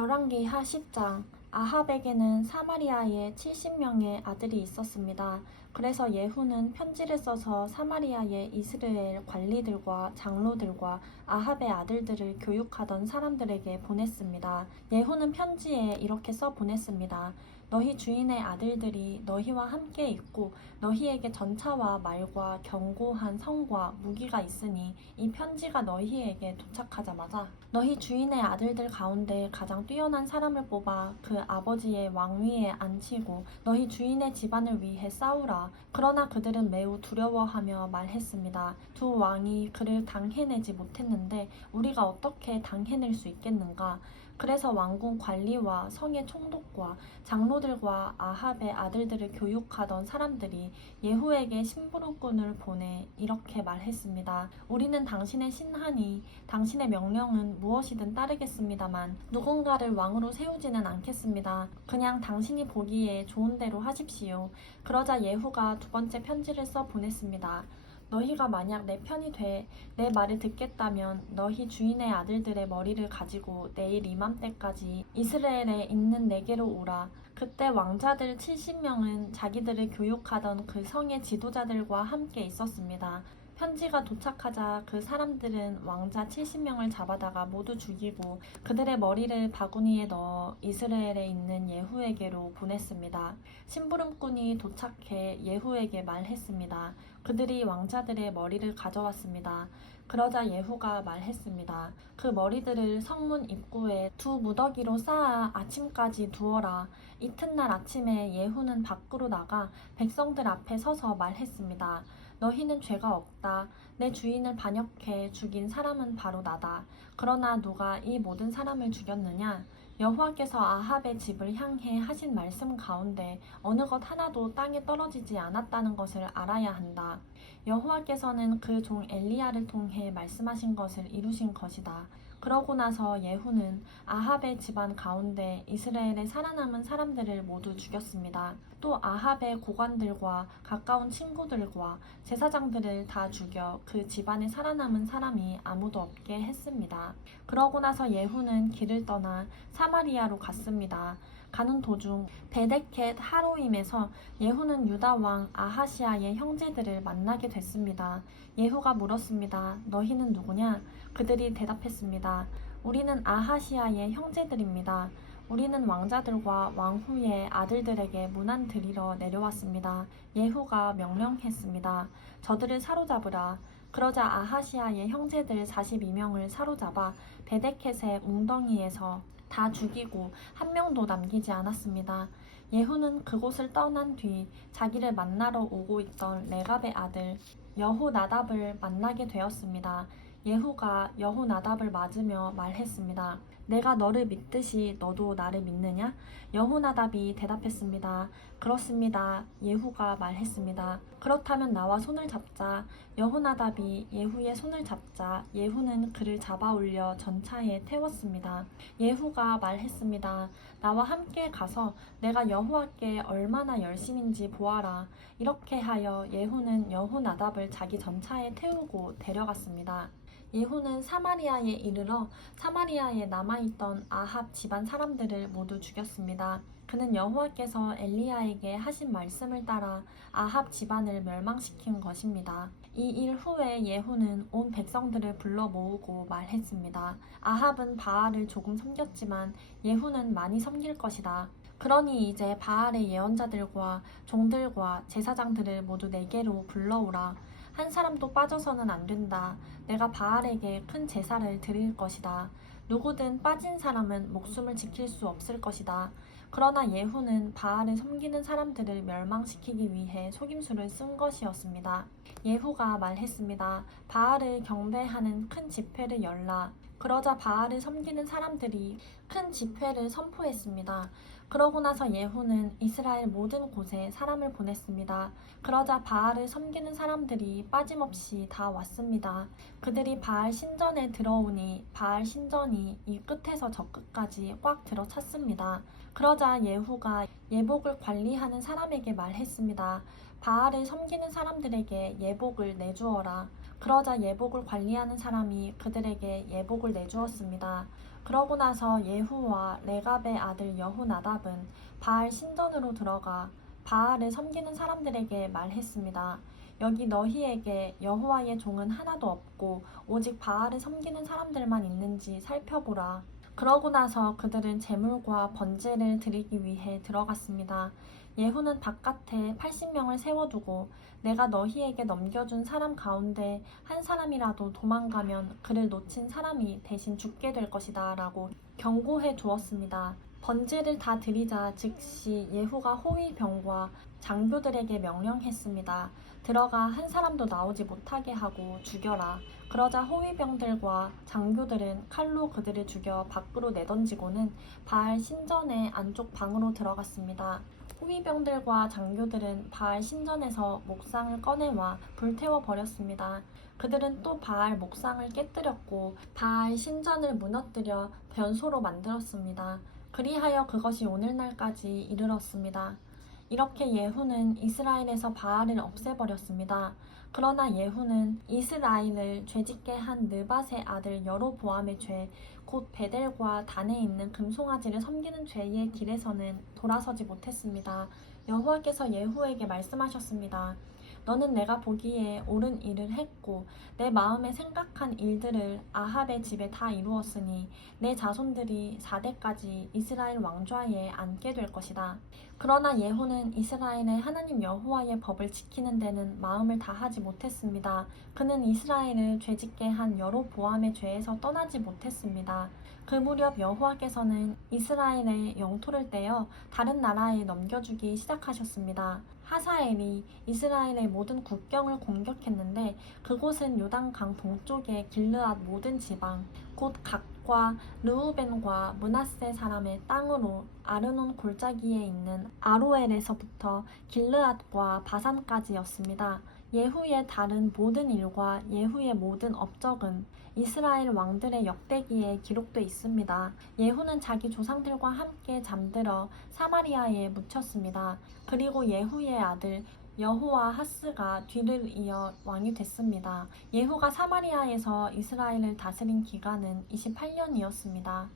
열왕기하 10장. 아합에게는 사마리아에 70명의 아들이 있었습니다. 그래서 예후는 편지를 써서 사마리아의 이스라엘 관리들과 장로들과 아합의 아들들을 교육하던 사람들에게 보냈습니다. 예후는 편지에 이렇게 써 보냈습니다. 너희 주인의 아들들이 너희와 함께 있고 너희에게 전차와 말과 견고한 성과 무기가 있으니 이 편지가 너희에게 도착하자마자 너희 주인의 아들들 가운데 가장 뛰어난 사람을 뽑아 그 아버지의 왕위에 앉히고 너희 주인의 집안을 위해 싸우라. 그러나 그들은 매우 두려워하며 말했습니다. 두 왕이 그를 당해내지 못했는데 우리가 어떻게 당해낼 수 있겠는가? 그래서 왕궁 관리와 성의 총독과 장로들과 아합의 아들들을 교육하던 사람들이 예후에게 심부름꾼을 보내 이렇게 말했습니다. 우리는 당신의 신하니 당신의 명령은 무엇이든 따르겠습니다만 누군가를 왕으로 세우지는 않겠습니다. 그냥 당신이 보기에 좋은 대로 하십시오. 그러자 예후가 두 번째 편지를 써 보냈습니다. 너희가 만약 내 편이 돼 내 말을 듣겠다면 너희 주인의 아들들의 머리를 가지고 내일 이맘때까지 이스라엘에 있는 내게로 오라. 그때 왕자들 70명은 자기들을 교육하던 그 성의 지도자들과 함께 있었습니다. 편지가 도착하자 그 사람들은 왕자 70명을 잡아다가 모두 죽이고 그들의 머리를 바구니에 넣어 이스라엘에 있는 예후에게로 보냈습니다. 심부름꾼이 도착해 예후에게 말했습니다. 그들이 왕자들의 머리를 가져왔습니다. 그러자 예후가 말했습니다. 그 머리들을 성문 입구에 두 무더기로 쌓아 아침까지 두어라. 이튿날 아침에 예후는 밖으로 나가 백성들 앞에 서서 말했습니다. 너희는 죄가 없다. 내 주인을 반역해 죽인 사람은 바로 나다. 그러나 누가 이 모든 사람을 죽였느냐? 여호와께서 아합의 집을 향해 하신 말씀 가운데 어느 것 하나도 땅에 떨어지지 않았다는 것을 알아야 한다. 여호와께서는 그 종 엘리야를 통해 말씀하신 것을 이루신 것이다. 그러고 나서 예후는 아합의 집안 가운데 이스라엘의 살아남은 사람들을 모두 죽였습니다. 또 아합의 고관들과 가까운 친구들과 제사장들을 다 죽여 그 집안에 살아남은 사람이 아무도 없게 했습니다. 그러고 나서 예후는 길을 떠나 사마리아로 갔습니다. 가는 도중 베데켓 하로임에서 예후는 유다 왕 아하시아의 형제들을 만나게 됐습니다. 예후가 물었습니다. 너희는 누구냐? 그들이 대답했습니다. 우리는 아하시아의 형제들입니다. 우리는 왕자들과 왕후의 아들들에게 문안 드리러 내려왔습니다. 예후가 명령했습니다. 저들을 사로잡으라. 그러자 아하시아의 형제들 42명을 사로잡아 베데켓의 웅덩이에서 다 죽이고 한 명도 남기지 않았습니다. 예후는 그곳을 떠난 뒤 자기를 만나러 오고 있던 레갑의 아들 여호나답을 만나게 되었습니다. 예후가 여호나답을 맞으며 말했습니다. 내가 너를 믿듯이 너도 나를 믿느냐? 여호나답이 대답했습니다. 그렇습니다. 예후가 말했습니다. 그렇다면 나와 손을 잡자. 여호나답이 예후의 손을 잡자 예후는 그를 잡아 올려 전차에 태웠습니다. 예후가 말했습니다. 나와 함께 가서 내가 여호와께 얼마나 열심인지 보아라. 이렇게 하여 예후는 여호나답을 자기 전차에 태우고 데려갔습니다. 예후는 사마리아에 이르러 사마리아에 남아있던 아합 집안 사람들을 모두 죽였습니다. 그는 여호와께서 엘리야에게 하신 말씀을 따라 아합 집안을 멸망시킨 것입니다. 이 일 후에 예후는 온 백성들을 불러 모으고 말했습니다. 아합은 바알을 조금 섬겼지만 예후는 많이 섬길 것이다. 그러니 이제 바알의 예언자들과 종들과 제사장들을 모두 내게로 불러오라. 한 사람도 빠져서는 안 된다. 내가 바알에게 큰 제사를 드릴 것이다. 누구든 빠진 사람은 목숨을 지킬 수 없을 것이다. 그러나 예후는 바알을 섬기는 사람들을 멸망시키기 위해 속임수를 쓴 것이었습니다. 예후가 말했습니다. 바알을 경배하는 큰 집회를 열라. 그러자 바알을 섬기는 사람들이 큰 집회를 선포했습니다. 그러고 나서 예후는 이스라엘 모든 곳에 사람을 보냈습니다. 그러자 바알을 섬기는 사람들이 빠짐없이 다 왔습니다. 그들이 바알 신전에 들어오니 바알 신전이 이 끝에서 저 끝까지 꽉 들어찼습니다. 그러자 예후가 예복을 관리하는 사람에게 말했습니다. 바알을 섬기는 사람들에게 예복을 내주어라. 그러자 예복을 관리하는 사람이 그들에게 예복을 내주었습니다. 그러고 나서 예후와 레갑의 아들 여호나답은 바알 신전으로 들어가 바알을 섬기는 사람들에게 말했습니다. 여기 너희에게 여호와의 종은 하나도 없고 오직 바알을 섬기는 사람들만 있는지 살펴보라. 그러고 나서 그들은 제물과 번제를 드리기 위해 들어갔습니다. 예후는 바깥에 80명을 세워두고 내가 너희에게 넘겨준 사람 가운데 한 사람이라도 도망가면 그를 놓친 사람이 대신 죽게 될 것이다 라고 경고해 두었습니다. 번제를 다 드리자 즉시 예후가 호위병과 장교들에게 명령했습니다. 들어가 한 사람도 나오지 못하게 하고 죽여라. 그러자 호위병들과 장교들은 칼로 그들을 죽여 밖으로 내던지고는 바알 신전의 안쪽 방으로 들어갔습니다. 호위병들과 장교들은 바알 신전에서 목상을 꺼내와 불태워 버렸습니다. 그들은 또 바알 목상을 깨뜨렸고 바알 신전을 무너뜨려 변소로 만들었습니다. 그리하여 그것이 오늘날까지 이르렀습니다. 이렇게 예후는 이스라엘에서 바알을 없애버렸습니다. 그러나 예후는 이스라엘을 죄짓게 한 느밧의 아들 여로보암의 죄, 곧 베델과 단에 있는 금송아지를 섬기는 죄의 길에서는 돌아서지 못했습니다. 여호와께서 예후에게 말씀하셨습니다. 너는 내가 보기에 옳은 일을 했고 내 마음에 생각한 일들을 아합의 집에 다 이루었으니 내 자손들이 4대까지 이스라엘 왕좌에 앉게 될 것이다. 그러나 예후는 이스라엘의 하나님 여호와의 법을 지키는 데는 마음을 다하지 못했습니다. 그는 이스라엘을 죄짓게 한 여로보암의 죄에서 떠나지 못했습니다. 그 무렵 여호와께서는 이스라엘의 영토를 떼어 다른 나라에 넘겨주기 시작하셨습니다. 하사엘이 이스라엘의 모든 국경을 공격했는데 그곳은 요단강 동쪽의 길르앗 모든 지방, 곧 각과 르우벤과 므낫세 사람의 땅으로 아르논 골짜기에 있는 아로엘에서부터 길르앗과 바산까지였습니다. 예후의 다른 모든 일과 예후의 모든 업적은 이스라엘 왕들의 역대기에 기록돼 있습니다. 예후는 자기 조상들과 함께 잠들어 사마리아에 묻혔습니다. 그리고 예후의 아들 여호아하스가 뒤를 이어 왕이 됐습니다. 예후가 사마리아에서 이스라엘을 다스린 기간은 28년이었습니다.